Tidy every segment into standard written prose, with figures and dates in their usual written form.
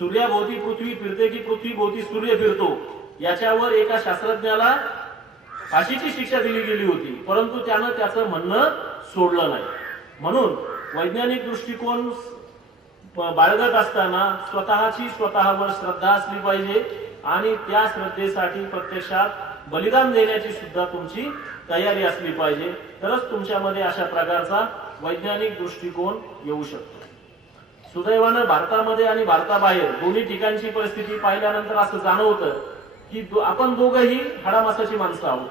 सूर्याभोवती पृथ्वी फिरते की पृथ्वी भोवती सूर्य फिरतो याच्यावर एका शास्त्रज्ञाला फाशीची शिक्षा दिली गेली होती, परंतु त्यानं त्याचं म्हणणं सोडलं नाही. म्हणून वैज्ञानिक दृष्टिकोन बाळगत असताना स्वतःवर श्रद्धा असली पाहिजे आणि त्या श्रद्धेसाठी प्रत्यक्षात बलिदान देण्याची सुद्धा तुमची तयारी असली पाहिजे. तरच तुमच्यामध्ये अशा प्रकारचा वैज्ञानिक दृष्टिकोन येऊ शकतो. सुदैवानं भारतामध्ये आणि भारताबाहेर दोन्ही ठिकाणची परिस्थिती पाहिल्यानंतर असं जाणवतं की आपण दोघंही हाडामासाची माणसं आहोत.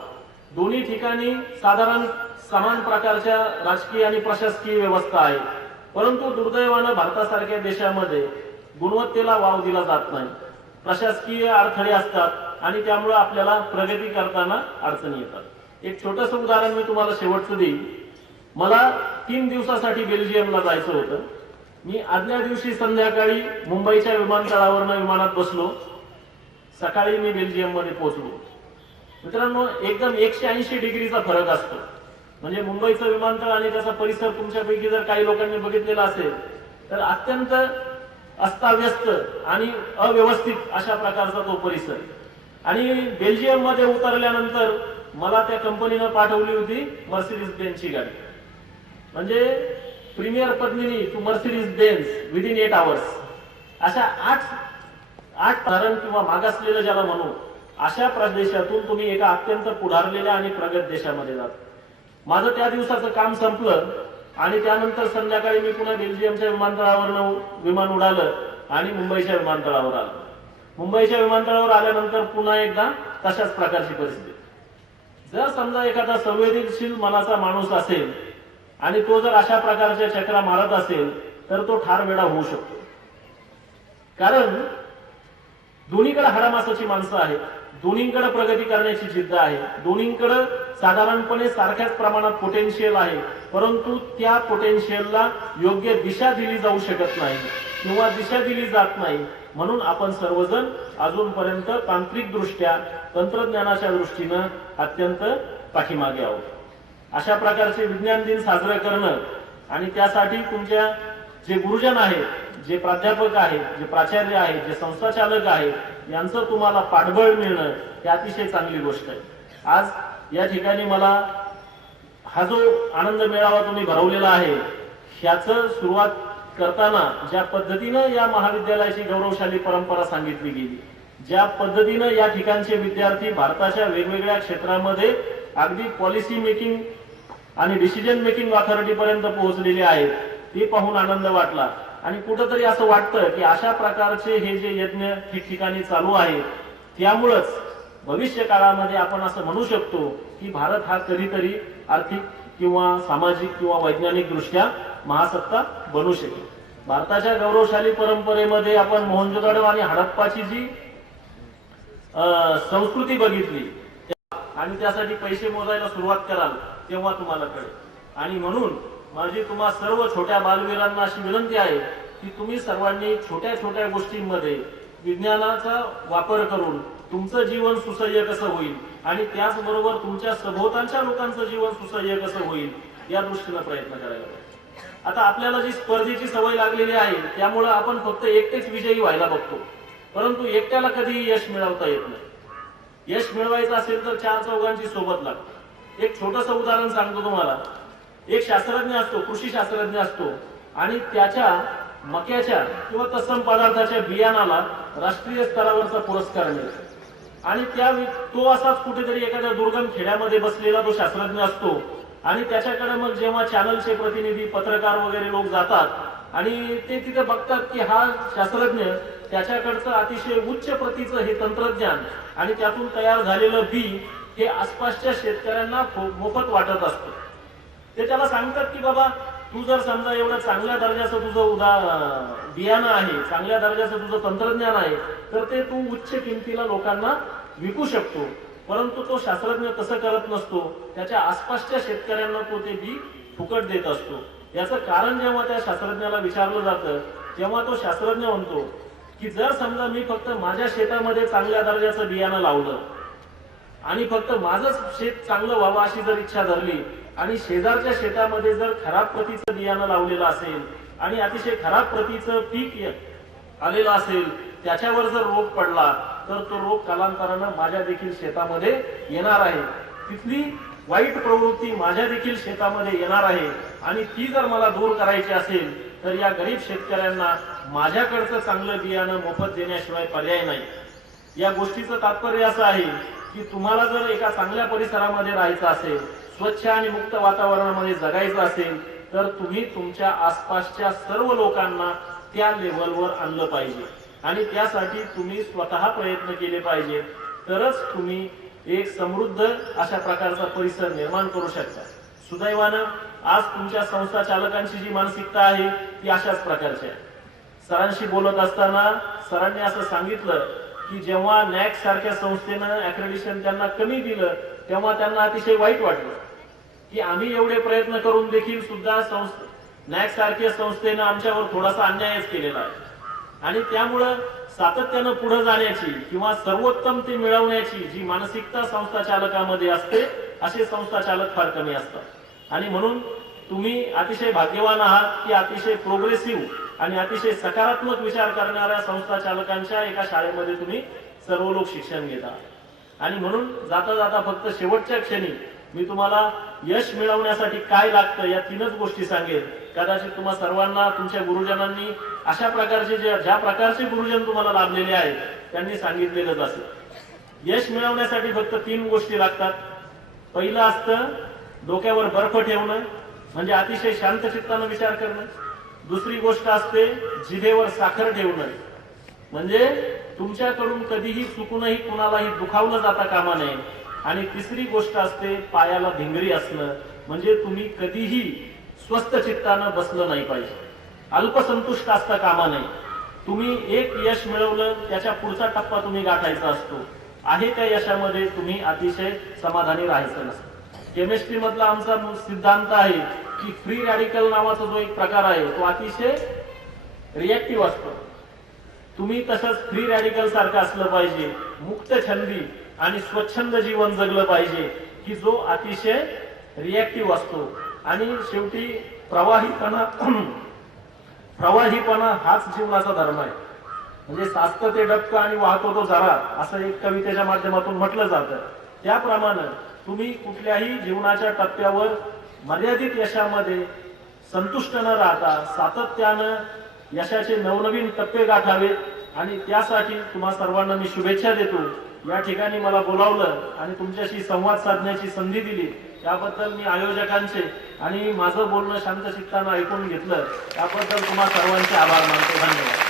दोन्ही ठिकाणी साधारण समान प्रकारच्या राजकीय आणि प्रशासकीय व्यवस्था आहे, परंतु दुर्दैवानं भारतासारख्या देशामध्ये गुणवत्तेला वाव दिला जात नाही. प्रशासकीय अडथळे असतात आणि त्यामुळे आपल्याला प्रगती करताना अडचणी येतात. एक छोटंसं उदाहरण मी तुम्हाला शेवटचं देईन. मला 3 दिवसासाठी बेल्जियमला जायचं होतं. मी आदल्या दिवशी संध्याकाळी मुंबईच्या विमानतळावरनं विमानात बसलो. सकाळी मी बेल्जियम मध्ये पोहोचलो. मित्रांनो, एकदम 180 डिग्रीचा फरक असतो. म्हणजे मुंबईचं विमानतळ आणि त्याचा परिसर तुमच्यापैकी जर काही लोकांनी बघितलेला असेल तर अत्यंत अस्ताव्यस्त आणि अव्यवस्थित अशा प्रकारचा तो परिसर. आणि बेल्जियम मध्ये उतरल्यानंतर मला त्या कंपनीनं पाठवली होती मर्सिडीज बेन्झची गाडी. म्हणजे Premier Padmini to Mercedes Benz within 8 hours. अशा 8 धरण किंवा मागासलेलं ज्याला म्हणू अशा प्रदेशातून तुम्ही एका अत्यंत पुढारलेल्या आणि प्रगत देशामध्ये जाता. माझं त्या दिवसाचं काम संपलं आणि त्यानंतर संध्याकाळी मी पुन्हा बेल्जियमच्या विमानतळावरनं विमान उडालं आणि मुंबईच्या विमानतळावर आलं. मुंबईच्या विमानतळावर आल्यानंतर पुन्हा एकदा तशाच प्रकारची परिस्थिती. जर समजा एखादा संवेदनशील मनाचा माणूस असेल आणि तो जर अशा प्रकारच्या चक्रा मारत असेल तर तो ठार वेडा होऊ शकतो. कारण दोन्हीकडे हाडामासाची माणसं आहेत, दोन्हीकडे प्रगती करण्याची जिद्द आहे, दोन्हीकडे साधारणपणे सारख्याच प्रमाणात पोटेन्शियल आहे, परंतु त्या पोटेन्शियलला योग्य दिशा दिली जाऊ शकत नाही किंवा दिशा दिली जात नाही. म्हणून आपण सर्वजण अजूनपर्यंत तांत्रिक दृष्ट्या तंत्रज्ञानाच्या दृष्टीनं अत्यंत पाठीमागे आहोत. अशा प्रकारचे विज्ञान दिन साजरे करणं आणि त्यासाठी तुमच्या जे गुरुजन आहेत, जे प्राध्यापक आहेत, जे प्राचार्य आहेत, जे संस्थाचालक आहेत, यांचं तुम्हाला पाठबळ मिळणं ही अतिशय चांगली गोष्ट आहे. आज या ठिकाणी मला हा जो आनंद मेळावा तुम्ही भरवलेला आहे ह्याचं सुरुवात करताना ज्या पद्धतीनं या महाविद्यालयाची गौरवशाली परंपरा सांगितली गेली, ज्या पद्धतीनं या ठिकाणचे विद्यार्थी भारताच्या वेगवेगळ्या क्षेत्रामध्ये अगदी पॉलिसी मेकिंग आणि डिसिजन मेकिंग ऑथॉरिटी पर्यंत पोहोचलेले आहेत, ते पाहून आनंद वाटला. आणि कुठंतरी असं वाटतं की अशा प्रकारचे हे जे यज्ञ ठिकठिकाणी चालू आहेत त्यामुळेच भविष्य काळामध्ये आपण असं म्हणू शकतो की भारत हा कधीतरी आर्थिक किंवा सामाजिक किंवा वैज्ञानिक दृष्ट्या महासत्ता बनू शकेल. भारताच्या गौरवशाली परंपरेमध्ये आपण मोहनजोदडो आणि हडप्पाची जी संस्कृती बघितली आणि त्यासाठी पैसे मोजायला सुरुवात कराल तेव्हा तुम्हाला कळेल. आणि म्हणून माझी तुम्हा सर्व छोट्या बालवीरांना अशी विनंती आहे की तुम्ही सर्वांनी छोट्या छोट्या गोष्टींमध्ये विज्ञानाचा वापर करून तुमचं जीवन सुसह्य कसं होईल आणि त्याचबरोबर तुमच्या सभोवतालच्या लोकांचं जीवन सुसह्य कसं होईल या दृष्टीने प्रयत्न करायला पाहिजे. आता आपल्याला जी स्पर्धेची सवय लागलेली आहे त्यामुळे आपण फक्त एकटेच विजयी व्हायला बघतो, परंतु एकट्याला कधी यश मिळवता येत नाही. यश मिळवायचं असेल तर 4-4 सोबत लागतं. एक छोटंसं उदाहरण सांगतो तुम्हाला. एक शास्त्रज्ञ असतो, कृषी शास्त्रज्ञ असतो आणि त्याच्या मक्याच्या किंवा तत्सम पदार्थाच्या बियाणाला राष्ट्रीय स्तरावरचा पुरस्कार मिळतो. आणि तो असाच कुठेतरी एखाद्या दुर्गम खेड्यामध्ये बसलेला तो शास्त्रज्ञ असतो आणि त्याच्याकडे मग जेव्हा चॅनलचे प्रतिनिधी, पत्रकार वगैरे लोक जातात आणि ते तिथे बघतात की हा शास्त्रज्ञ त्याच्याकडचं अतिशय उच्च प्रतीचं हे तंत्रज्ञान आणि त्यातून तयार झालेलं बी हे आसपासच्या शेतकऱ्यांना मोफत वाटत असतं. ते त्याला सांगतात की बाबा तू जर समजा एवढं चांगल्या दर्जाचं तुझं बियाणं आहे, चांगल्या दर्जाचं तुझं तंत्रज्ञान आहे तर ते तू उच्च किमतीला लोकांना विकू शकतो. परंतु तो शास्त्रज्ञ तसं करत नसतो, त्याच्या आसपासच्या शेतकऱ्यांना तो ते बी फुकट देत असतो. याचं कारण जेव्हा त्या शास्त्रज्ञाला विचारलं जातं तेव्हा तो शास्त्रज्ञ म्हणतो की जर समजा मी फक्त माझ्या शेतामध्ये चांगल्या दर्जाचं बियाणं लावलं आणि फक्त माझंच शेत चांगलं व्हावं अशी जर इच्छा धरली आणि शेजारच्या शेतामध्ये जर खराब प्रतीचं बियाणं लावलेलं असेल आणि अतिशय खराब प्रतीचं पीक आलेला असेल, त्याच्यावर जर रोग पडला तर तो रोग कालांतरानं माझ्या देखील शेतामध्ये येणार आहे, तिथली वाईट प्रवृत्ती माझ्या देखील शेतामध्ये येणार आहे आणि ती जर मला दूर करायची असेल तर या गरीब शेतकऱ्यांना माझ्याकडचं चांगलं बियाणं मोफत देण्याशिवाय पर्याय नाही. या गोष्टीचं तात्पर्य असं आहे की तुम्हाला जर एका चांगल्या परिसरामध्ये राहायचं असेल, स्वच्छ आणि मुक्त वातावरणामध्ये जगायचं असेल तर तुम्ही तुमच्या आसपासच्या सर्व लोकांना त्या लेवलवर आणलं पाहिजे आणि त्यासाठी तुम्ही स्वतः प्रयत्न केले पाहिजेत, तरच तुम्ही एक समृद्ध अशा प्रकारचा परिसर निर्माण करू शकता. सुदैवानं आज तुमच्या संस्था चालकांची जी मानसिकता आहे ती अशाच प्रकारची आहे. सरांशी बोलत असताना सरांनी असं सांगितलं की जेव्हा नॅक सारख्या संस्थेनं ऍक्रेडिशन त्यांना कमी दिलं तेव्हा त्यांना अतिशय वाईट वाटलं की आम्ही एवढे प्रयत्न करून देखील सुद्धा नॅक सारख्या संस्थेनं आमच्यावर थोडासा अन्यायच केलेला आहे आणि त्यामुळं सातत्यानं पुढे जाण्याची किंवा सर्वोत्तम ते मिळवण्याची जी मानसिकता संस्था चालकामध्ये असते असे संस्था चालक फार कमी असतात. आणि म्हणून तुम्ही अतिशय भाग्यवान आहात की अतिशय प्रोग्रेसिव्ह आणि अतिशय सकारात्मक विचार करणाऱ्या संस्था चालकांच्या एका शाळेमध्ये तुम्ही सर्व लोक शिक्षण घेता. आणि म्हणून जाता जाता फक्त शेवटच्या क्षणी मी तुम्हाला यश मिळवण्यासाठी काय लागतं या तीनच गोष्टी सांगेन. कदाचित तुम्हा सर्वांना तुमच्या गुरुजनांनी अशा प्रकारचे ज्या प्रकारचे गुरुजन तुम्हाला लाभलेले आहेत त्यांनी सांगितलेलंच असेल. यश मिळवण्यासाठी फक्त 3 गोष्टी लागतात. पहिलं असतं डोक्यावर बर्फ ठेवणं म्हणजे अतिशय शांत चित्तानं विचार करणं. दुसरी गोष्ट असते जिभेवर साखर ठेवणं म्हणजे तुमच्याकडून कधीही चुकूनही कुणालाही दुखावलं जाता कामा नये. आणि तिसरी गोष्ट असते पायाला भिंगरी असणं म्हणजे तुम्ही कधीही स्वस्थ चित्तानं बसलं नाही पाहिजे, अल्पसंतुष्ट असता कामा नये. तुम्ही एक यश मिळवलं त्याच्या पुढचा टप्पा तुम्ही गाठायचा असतो आहे, त्या यशामध्ये तुम्ही अतिशय समाधानी राहायचं नसतं. केमिस्ट्री मधला आमचा सिद्धांत आहे की फ्री रॅडिकल नावाचा जो एक प्रकार आहे तो अतिशय रिएक्टिव्ह असतो. तुम्ही तसंच फ्री रॅडिकल सारखं असलं पाहिजे, मुक्त छंदी आणि स्वच्छंद जीवन जगलं पाहिजे की जो अतिशय रिएक्टिव्ह असतो. आणि शेवटी प्रवाहीपणा हाच जीवनाचा धर्म आहे. म्हणजे साचतं ते डबकं आणि वाहतो तो झरा असं एक कवितेच्या माध्यमातून म्हटलं जातं. त्याप्रमाणे तुम्ही कुठल्याही जीवनाच्या टप्प्यावर मर्यादित यशामध्ये संतुष्ट न राहता सातत्यानं यशाचे नवनवीन टप्पे गाठावेत आणि त्यासाठी तुम्हा सर्वांना मी शुभेच्छा देतो. या ठिकाणी मला बोलावलं आणि तुमच्याशी संवाद साधण्याची संधी दिली त्याबद्दल मी आयोजकांचे आणि माझं बोलणं शांत चित्तानं ऐकून घेतलं त्याबद्दल तुम्हा सर्वांचे आभार मानतो. धन्यवाद.